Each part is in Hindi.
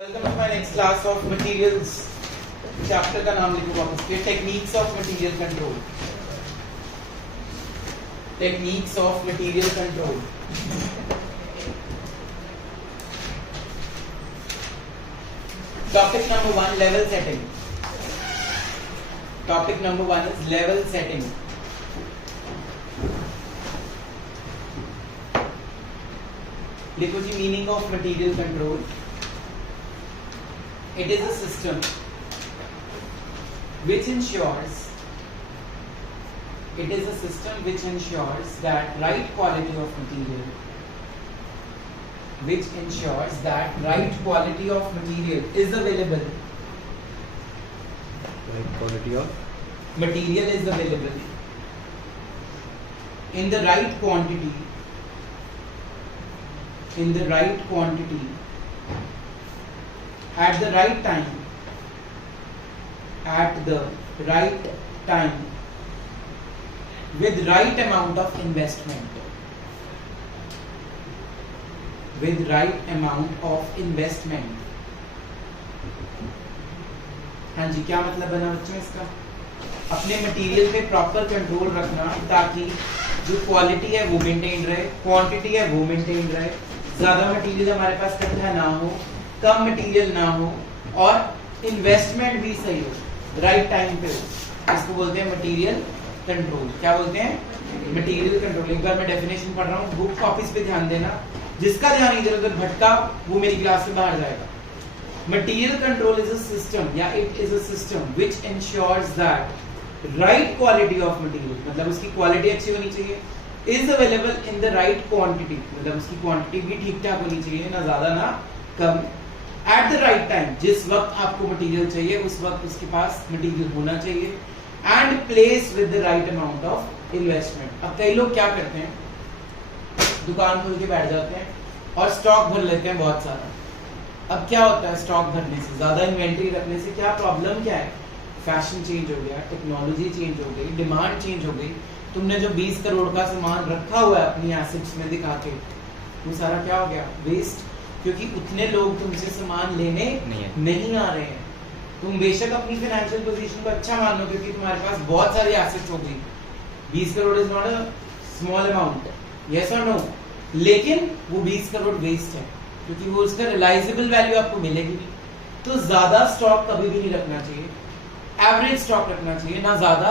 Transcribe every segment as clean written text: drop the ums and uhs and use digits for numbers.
Welcome to my next class of materials. Chapter का नाम लिखो वापस से, techniques of material control. Techniques of material control. Topic number 1, level setting. Topic number 1 is level setting. लिखो जी, meaning of material control. It is a system which ensures that right quality of material is available. Right quality of Material is available in the right quantity. At the right time, with right amount of investment. हाँ जी, क्या मतलब बना बच्चों इसका? अपने मटेरियल पे प्रॉपर कंट्रोल रखना ताकि जो क्वालिटी है वो मेंटेन रहे, क्वांटिटी है वो मेंटेन रहे, ज्यादा मटेरियल हमारे पास इकट्ठा ना हो, कम मटेरियल ना हो और इन्वेस्टमेंट भी सही हो, राइट टाइम पे हो। इसको बोलते हैं मटेरियल कंट्रोल। क्या बोलते हैं? Material control. एक बार मैं डेफिनेशन पढ़ रहा हूँ, बुक कॉपीज पे ध्यान देना। जिसका ध्यान इधर उधर भटका वो मेरी क्लास से बाहर जाएगा। Material control is a system या it is a system which ensures that right quality of material, मतलब उसकी क्वालिटी अच्छी होनी चाहिए, is available in the right quantity, मतलब उसकी क्वांटिटी भी ठीक ठाक होनी चाहिए, ना ज्यादा ना कम, एट द राइट टाइम, जिस वक्त आपको मटेरियल चाहिए उस वक्त उसके पास मटेरियल होना चाहिए, and place with the right amount of investment. अब कई लोग क्या करते हैं, दुकान खोल के बैठ जाते हैं और स्टॉक भर लेते हैं बहुत सारा। अब क्या होता है, स्टॉक भरने से, ज्यादा इन्वेंटरी रखने से क्या प्रॉब्लम क्या है? फैशन चेंज हो गया, टेक्नोलॉजी चेंज हो गई, डिमांड चेंज हो गई। तुमने जो 20 करोड़ का सामान रखा हुआ है अपनी एसेट्स में दिखा के, वो सारा क्या हो गया? वेस्ट। क्योंकि उतने लोग तुमसे सामान लेने नहीं आ रहे हैं। तुम बेशक अपनी फाइनेंशियल पोजीशन को अच्छा मान लो क्योंकि तुम्हारे पास बहुत सारी एसेट्स हो गई, 20 crore is not a small amount, yes और नो, लेकिन वो 20 करोड़ वेस्ट है क्योंकि वो उसका रियलाइजेबल वैल्यू आपको मिलेगी नहीं। तो ज्यादा स्टॉक कभी भी नहीं रखना चाहिए, एवरेज स्टॉक रखना चाहिए, ना ज्यादा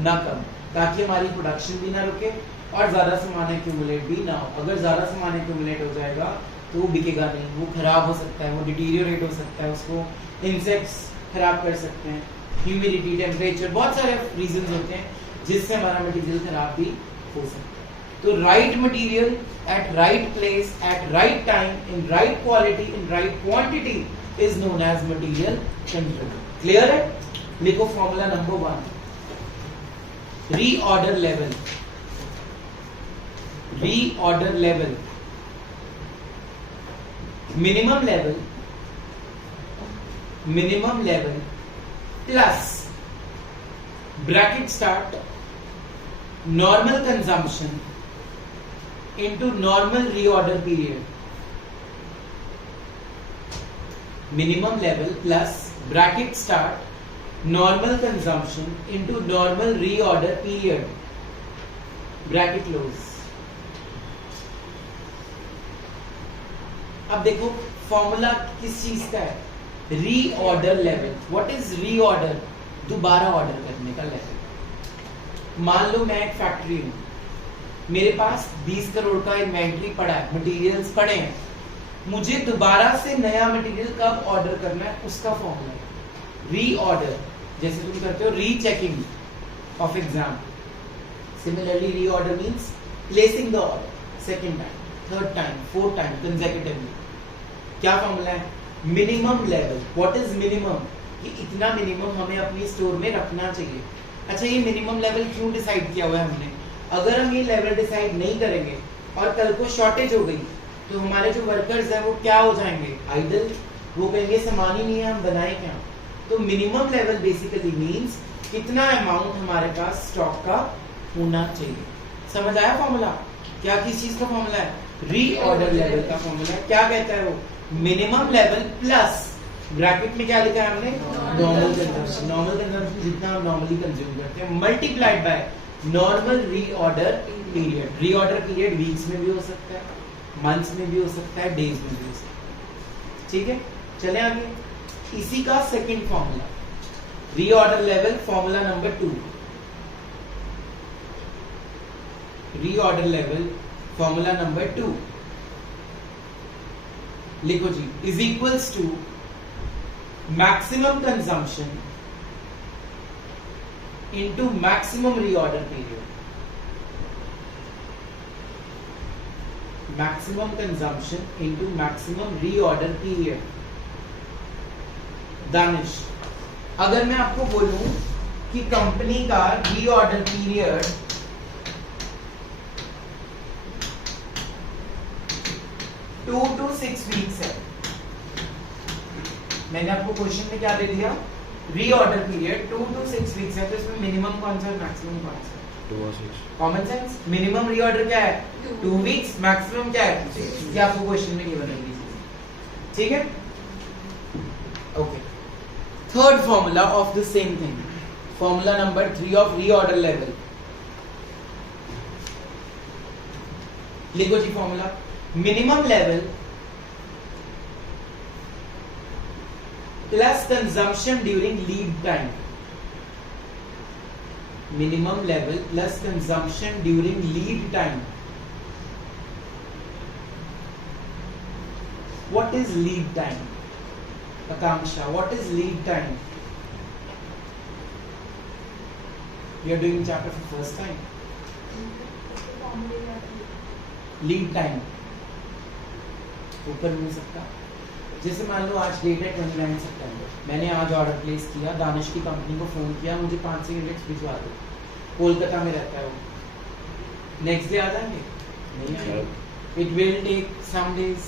ना कम, ताकि हमारी प्रोडक्शन भी ना रुके और ज्यादा सामान एक्यूमुलेट भी ना हो। अगर ज्यादा सामान एक्यूमुलेट हो जाएगा तो वो बिकेगा नहीं, वो खराब हो सकता है, वो डिटीरियोरेट हो सकता है, उसको इंसेक्ट्स खराब कर सकते हैं, ह्यूमिडिटी, टेम्परेचर, बहुत सारे रीजंस होते हैं जिससे हमारा मटेरियल खराब भी हो सकता है। तो right material at right place at right time in right quality in right quantity is known as material control. Clear है? लिखो formula number 1, reorder level. minimum level plus bracket start normal consumption into normal reorder period. Minimum level plus bracket start normal consumption into normal reorder period, bracket close. अब देखो फॉर्मूला किस चीज का है? Reorder level. What is reorder? दोबारा ऑर्डर करने का लेवल। मान लो मैं एक फैक्ट्री हूं, मेरे पास 20 करोड़ का इन्वेंटरी पड़ा है, मटेरियल्स पड़े हैं, मुझे दोबारा से नया मटेरियल कब ऑर्डर करना है उसका फॉर्मूला है रीऑर्डर। जैसे तुम करते हो rechecking of exam, similarly reorder means placing the order second time, third time, fourth time consecutively. क्या फॉर्मूला है? Minimum level. What is minimum? कि इतना मिनिमम हमें अपनी स्टोर में रखना चाहिए। अच्छा, ये मिनिमम लेवल क्यों डिसाइड किया हुआ है हमने? अगर हम ये लेवल डिसाइड नहीं करेंगे और कल को शॉर्टेज हो गई तो हमारे जो वर्कर्स हैं वो क्या हो जाएंगे? आइडल। वो कहेंगे सामान ही नहीं है, हम बनाए क्या? तो मिनिमम लेवल बेसिकली मींस कितना अमाउंट हमारे पास स्टॉक का होना चाहिए। समझ आया फॉर्मूला? क्या किस चीज का फॉर्मूला है? रीऑर्डर लेवल का फॉर्मूला है। क्या कहता है वो? मिनिमम लेवल प्लस ब्रैकेट में क्या लिखा है हमने, नॉर्मल कंजम्पशन। नॉर्मल कंजम्पशन जितना हम नॉर्मली कंज्यूम करते हैं multiplied by normal reorder period. Reorder period weeks में भी हो सकता है, मंथ्स में भी हो सकता है, डेज में भी हो सकता है। ठीक है, चले आगे। इसी का second formula, reorder level formula number 2। Reorder level formula number 2 लिखो जी, is equals to maximum consumption into maximum reorder period. Maximum consumption into maximum reorder period. Danish, अगर मैं आपको बोलूं कि कंपनी का रीऑर्डर पीरियड 2 to 6 वीक्स है, मैंने आपको क्वेश्चन में क्या दे दिया, रीऑर्डर पीरियड 2 to 6 वीक्स है, तो इसमें मिनिमम कौन सा है, मैक्सिमम कौन सा है? 2 और 6। Common sense. मिनिमम रीऑर्डर क्या है, 2 वीक्स, मैक्सिमम क्या है, 6। क्या आपको क्वेश्चन में गिवन है, ठीक है। Okay, third formula of the same thing, formula number 3 of reorder level. लिखो जी formula, minimum level plus consumption during lead time. Minimum level plus consumption during lead time. What is lead time? Akanksha, what is lead time? You are doing chapter for first time. Lead time ऊपर मिल सकता, जैसे मान लो आज डेट है 29 सितंबर, मैंने आज ऑर्डर प्लेस किया, दानिश की कंपनी को फोन किया, मुझे 5 यूनिट्स भिजवा दो। कोलकाता में रहता है वो, नेक्स्ट डे आ जाएंगे? नहीं, it will take some days.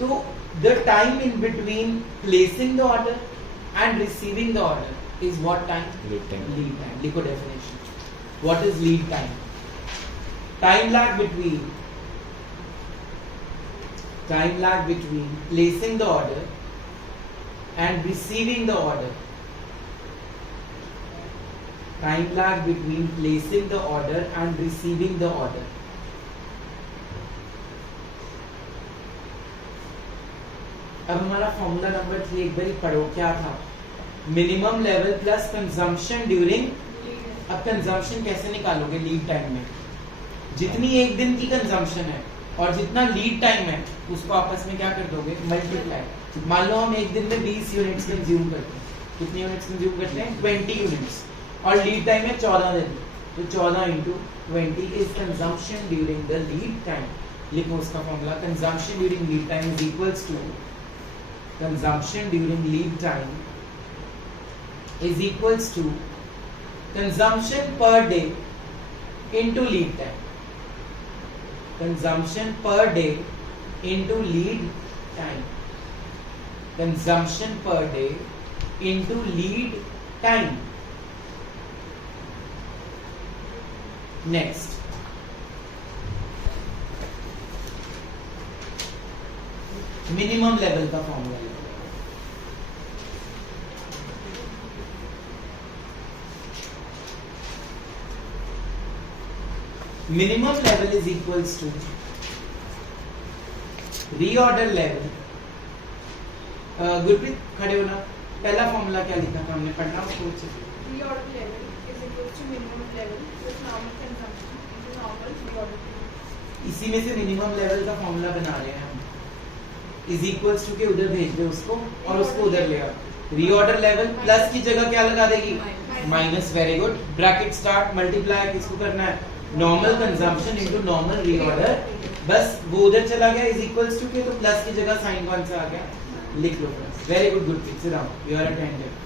तो the time in between placing the order and receiving the order is what time? Lead time. Lead time. लिखो definition. What is lead time? Time lag between placing the order and receiving the order. Time lag between placing the order and receiving the order. अब हमारा फॉर्मूला नंबर 3 एक बार पढ़ो, क्या था? Minimum level plus consumption during. अब कंजम्पशन कैसे निकालोगे लीड टाइम में? जितनी एक दिन की कंजम्पशन है और जितना लीड टाइम है उसको आपस में क्या कर दोगे, मल्टीप्लाई। मान लो हम एक दिन में 20 यूनिट्स कंज्यूम करते हैं, कितनी यूनिट्स कंज्यूम करते हैं? 20 यूनिट्स, और लीड टाइम है 14 दिन, तो 14 into 20 is consumption during the lead time. लिखो उसका formula, consumption during lead time is equals to consumption during lead time is equals to consumption per day into lead time. Consumption per day into lead time. Consumption per day into lead time. Next, minimum level का formula. Minimum level is equals to reorder level. Gurpreet खड़े होना, पहला फॉर्मूला क्या लिखा था हमने, पढ़ना उसको। Reorder level is equals to minimum level plus normal consumption into normal reorder. इसी में से मिनिमम लेवल का फॉर्मूला बना रहे हैं हम। इज इक्वल्स टू के उधर भेज दे उसको और उसको उधर ले आओ। रीऑर्डर लेवल प्लस की जगह क्या लगा देगी, minus. Very good, bracket start, multiply किसको करना है, normal consumption into normal reorder. बस वो उधर चला गया, इज इक्वल्स टू के, तो प्लस की जगह साइन कौन सा आ गया, लिख लो plus. Very good, good, sit down, you are attended.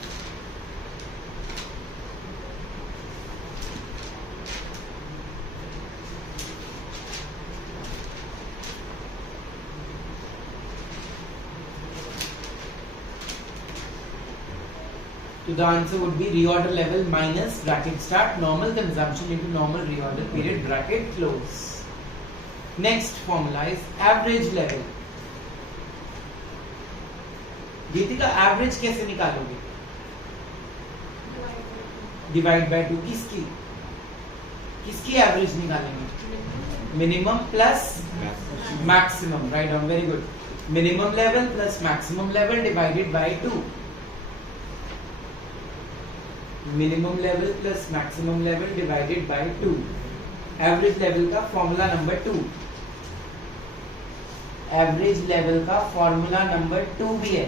So the answer would be reorder level minus bracket start normal consumption into normal reorder period bracket close. Next formula is average level. Geetika average कैसे निकालोगे? डिवाइड बाय 2 किसकी एवरेज निकालेंगे? Minimum plus maximum, write down, very good. Minimum level plus maximum level divided by 2। Minimum level plus maximum level divided by 2। Average level का फॉर्मूला नंबर 2। एवरेज लेवल का फॉर्मूला नंबर 2 भी है,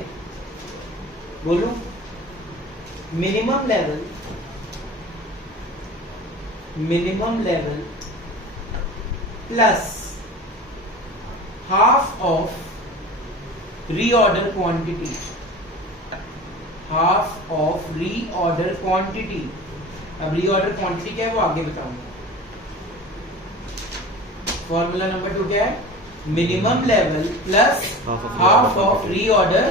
बोलूं? Minimum level plus half of reorder quantity, half of reorder quantity. अब रीऑर्डर क्वांटिटी क्या है वो आगे बताऊंगा। फॉर्मूला नंबर 2 क्या है? Minimum level plus half of reorder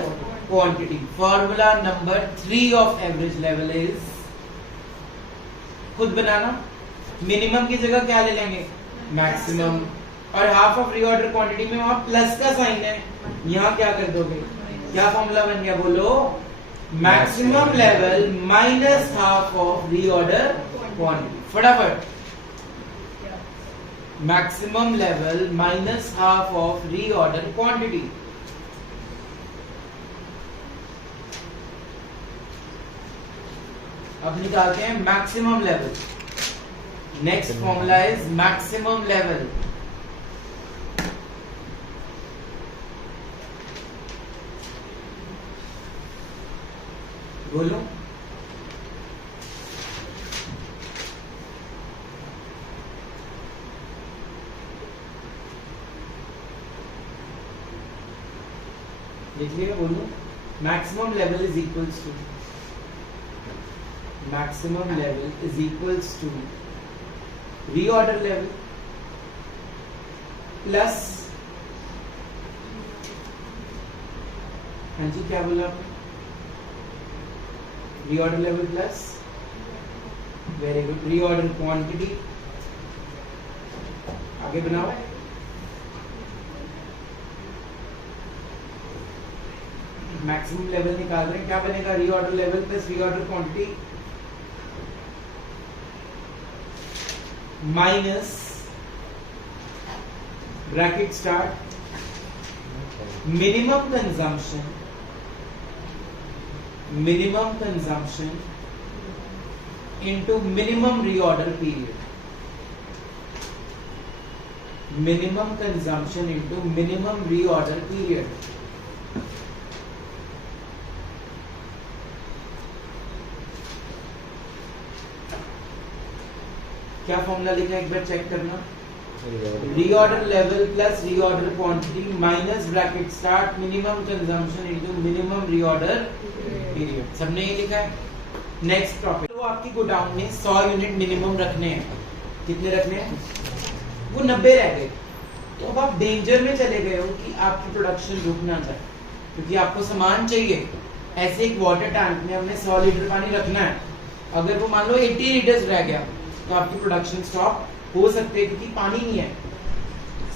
quantity. Formula number 3 of average level is, खुद बनाना, मिनिमम की जगह क्या ले लेंगे? मैक्सिमम, और हाफ ऑफ रीऑर्डर क्वांटिटी में वहां प्लस का साइन है, यहां क्या कर दोगे? क्या फॉर्मूला बन गया बोलो? Maximum level minus half of reorder quantity. फटाफट, maximum level minus half of reorder quantity. अब निकालते हैं maximum level. Next formula is maximum level. बोलो, लिखिएगा, बोलो। Maximum level is equals to, maximum level is equals to reorder level plus, हाँ जी क्या बोला आपने? Reorder level plus, very good, reorder quantity. आगे बनाओ। मैक्सिमम लेवल निकाल रहे हैं, क्या बनेगा? Reorder level plus reorder quantity minus bracket start minimum consumption into minimum reorder period, minimum consumption into minimum reorder period। क्या फॉर्मूला लिखा है एक बार चेक करना। Reorder level plus reorder quantity minus bracket start minimum consumption into minimum reorder period. सबने ये लिखा है। नेक्स्ट टॉपिक, तो आपकी गोडाउन में 100 यूनिट मिनिमम रखने हैं। कितने रखने हैं? वो 90 रह गए, तो अब आप डेंजर में चले गए हो कि आपकी प्रोडक्शन रुक ना जाए, क्योंकि आपको सामान चाहिए। ऐसे एक वाटर टैंक में हमने 100 लीटर पानी रखना है, अगर वो मान लो 80 लीटर्स रह गया तो आपकी प्रोडक्शन स्टॉप हो सकते हैं, क्योंकि पानी नहीं है।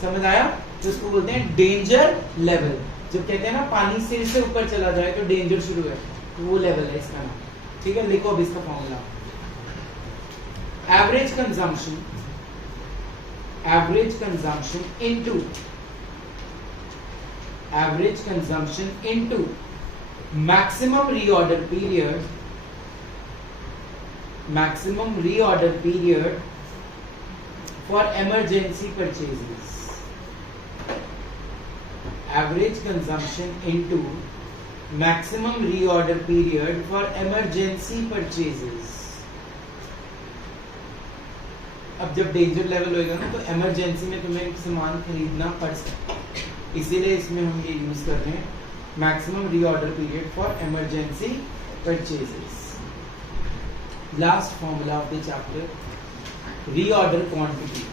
समझ आया? तो इसको बोलते हैं डेंजर लेवल। जब कहते हैं ना पानी सिर से ऊपर चला जाए तो डेंजर शुरू है, तो वो लेवल है इसका नाम। ठीक है, लिखो अब इसका formula. Average consumption into maximum reorder period for emergency purchases। Average consumption into maximum reorder period for emergency purchases। अब जब डेंजर लेवल होएगा ना तो इमरजेंसी में तुम्हें सामान खरीदना पड़ सकता है, इसीलिए इसमें हम ये यूज कर रहे हैं maximum reorder period for emergency purchases. Last formula of the chapter, reorder quantity.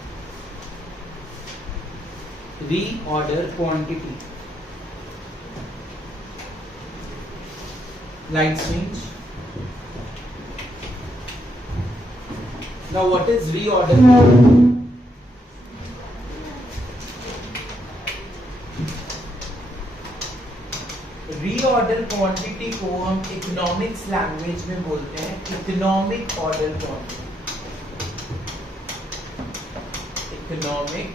Line change. Now what is reorder? Reorder order quantity को हम इकोनॉमिक्स लैंग्वेज में बोलते हैं economic order quantity. Economic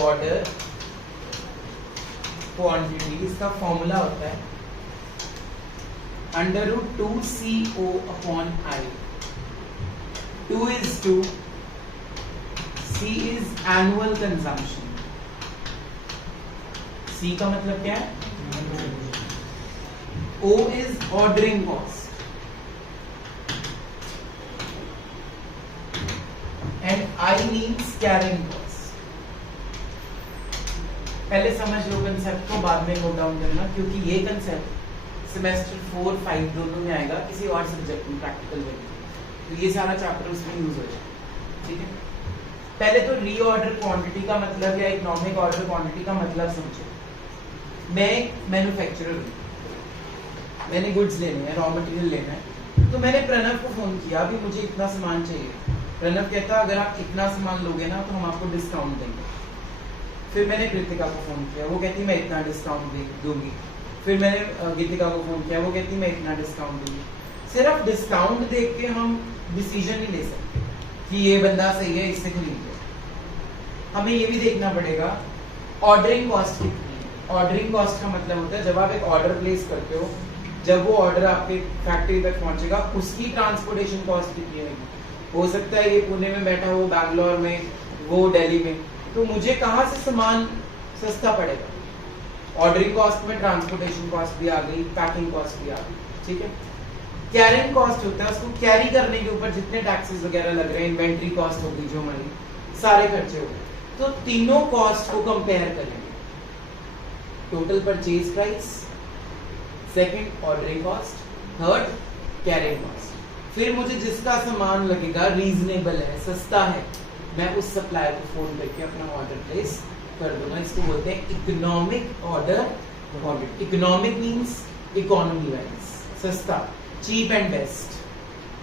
order quantity, इसका फॉर्मूला होता है √2CO/I। 2 is 2, C is annual consumption। C का मतलब क्या है? O is ordering cost and I means carrying cost। पहले समझ लो कंसेप्ट को, बाद में नोट डाउन करना, क्योंकि ये कंसेप्ट सेमेस्टर 4, 5 दोनों में आएगा, किसी और सब्जेक्ट में प्रैक्टिकल में, तो ये सारा चैप्टर उसमें यूज हो जाएगा। ठीक है, पहले तो रीऑर्डर क्वांटिटी का मतलब या इकोनॉमिक ऑर्डर क्वांटिटी का मतलब समझो। मैं एक मैन्युफैक्चरर हूँ, मैंने गुड्स लेने हैं, रॉ मटेरियल लेना है, तो मैंने प्रणव को फोन किया भी मुझे इतना सामान चाहिए। प्रणव कहता अगर आप इतना सामान लोगे ना तो हम आपको डिस्काउंट देंगे। फिर मैंने कृतिका को फोन किया, वो कहती मैं इतना डिस्काउंट दूंगी। फिर मैंने गीतिका को फोन किया, वो कहती मैं इतना डिस्काउंट दूंगी। सिर्फ डिस्काउंट देख के हम डिसीजन नहीं ले सकते कि ये बंदा सही है, इससे खरीद लो। हमें ये भी देखना पड़ेगा ऑर्डरिंग कॉस्ट कितनी है। ऑर्डरिंग कॉस्ट का मतलब होता है जब आप एक ऑर्डर प्लेस करते हो, जब वो ऑर्डर आपके फैक्ट्री तक पहुंचेगा उसकी ट्रांसपोर्टेशन कॉस्ट कितनी होगी। हो सकता है ये पुणे में बैठा हो, बैंगलोर में, वो दिल्ली में, तो मुझे कहाँ से सामान सस्ता पड़ेगा। ऑर्डरिंग कॉस्ट में ट्रांसपोर्टेशन कॉस्ट भी आ गई, पैकिंग कॉस्ट भी आ गई। ठीक है, कैरिंग कॉस्ट होता है, उसको कैरी करने के ऊपर जितने टैक्सेस वगैरह लग रहे हैं, इन्वेंट्री कॉस्ट होगी जो हमारी, सारे खर्चे हो गए। तो तीनों कॉस्ट को कंपेयर करेंगे, total purchase price, second ordering cost, third carrying cost. फिर मुझे जिसका सामान लगेगा रीजनेबल है, सस्ता है, मैं उस सप्लायर को फोन करके अपना ऑर्डर प्लेस कर दूंगा। इसको बोलते हैं economic order quantity. Economic means economy wise, सस्ता, cheap and best,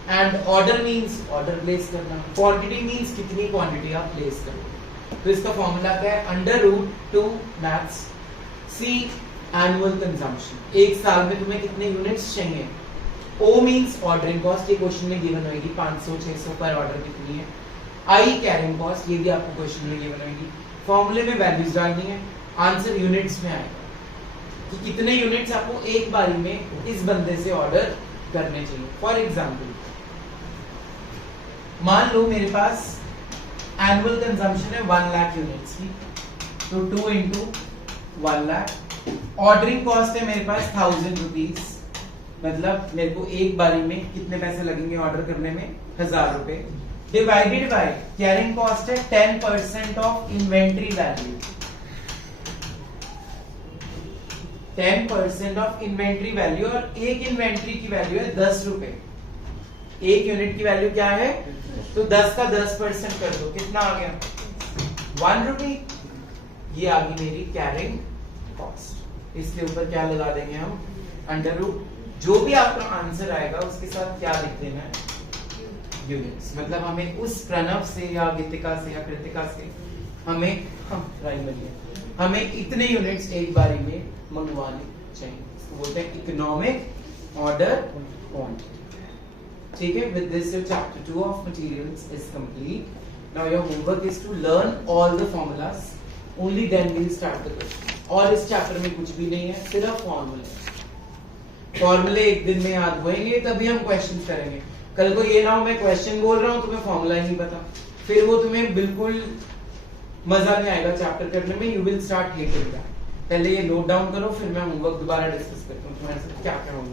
and order means order place करना, क्वांटिटी मींस कितनी क्वांटिटी आप प्लेस करोगे। तो इसका फॉर्मूला क्या है, √2 मैथ्स C एनुअल कंजम्पशन, एक साल में तुम्हें कितने यूनिट्स चाहिए। O मींस ऑर्डरिंग कॉस्ट, ये क्वेश्चन में गिवन होगी, 500 600 पर ऑर्डर कितनी है। I कैरिंग कॉस्ट, ये भी आपको क्वेश्चन में गिवन होगी। फॉर्मूले में वैल्यूज डालनी है, आंसर यूनिट्स में आएगा कि कितने यूनिट्स आपको एक बारी में इस बंदे से ऑर्डर करने चाहिए। फॉर एग्जाम्पल मान लो मेरे पास एनुअल कंजम्पशन है 1 लाख यूनिट्स की, तो 2 into 1 लाख। ऑर्डरिंग कॉस्ट है मेरे पास 1000 रुपीज, मतलब मेरे को एक बारी में कितने पैसे लगेंगे ऑर्डर करने में, 1000 रुपए, डिवाइडेड बाय कैरिंग कॉस्ट है 10% of inventory value. 10% of inventory value, और एक इन्वेंट्री की वैल्यू है 10 रुपए। एक यूनिट की वैल्यू क्या है, तो 10 का 10% कर दो, कितना आ गया, 1 रुपी। ये आ गई मेरी कैरिंग कॉस्ट। इसके ऊपर क्या लगा देंगे हम, √, जो भी आपका आंसर आएगा उसके साथ क्या लिख देना है, यूनिट्स। मतलब हमें उस प्रणव से या गीतिका से या कृतिका से हमें हमें इतने यूनिट्स एक बारी में मंगवाने चाहिए। इसको बोलते हैं इकोनॉमिक ऑर्डर क्वांटिटी। ठीक है, with this your chapter 2 of materials is complete. Now your homework is to learn all the formulas. Only then we'll start the question. और इस चैप्टर में कुछ भी नहीं है, सिर्फ फॉर्मूले। फॉर्मूले एक दिन में याद होंगे तभी हम क्वेश्चन करेंगे। कल को ये ना हो मैं क्वेश्चन बोल रहा हूँ तुम्हें फॉर्मूला ही नहीं पता, फिर वो तुम्हें बिल्कुल मजा नहीं आएगा चैप्टर करने में। You will start hating that. पहले ये नोट डाउन करो, फिर मैं होमवर्क दोबारा डिस्कस करता हूँ तुम्हारे साथ क्या क्या होगा।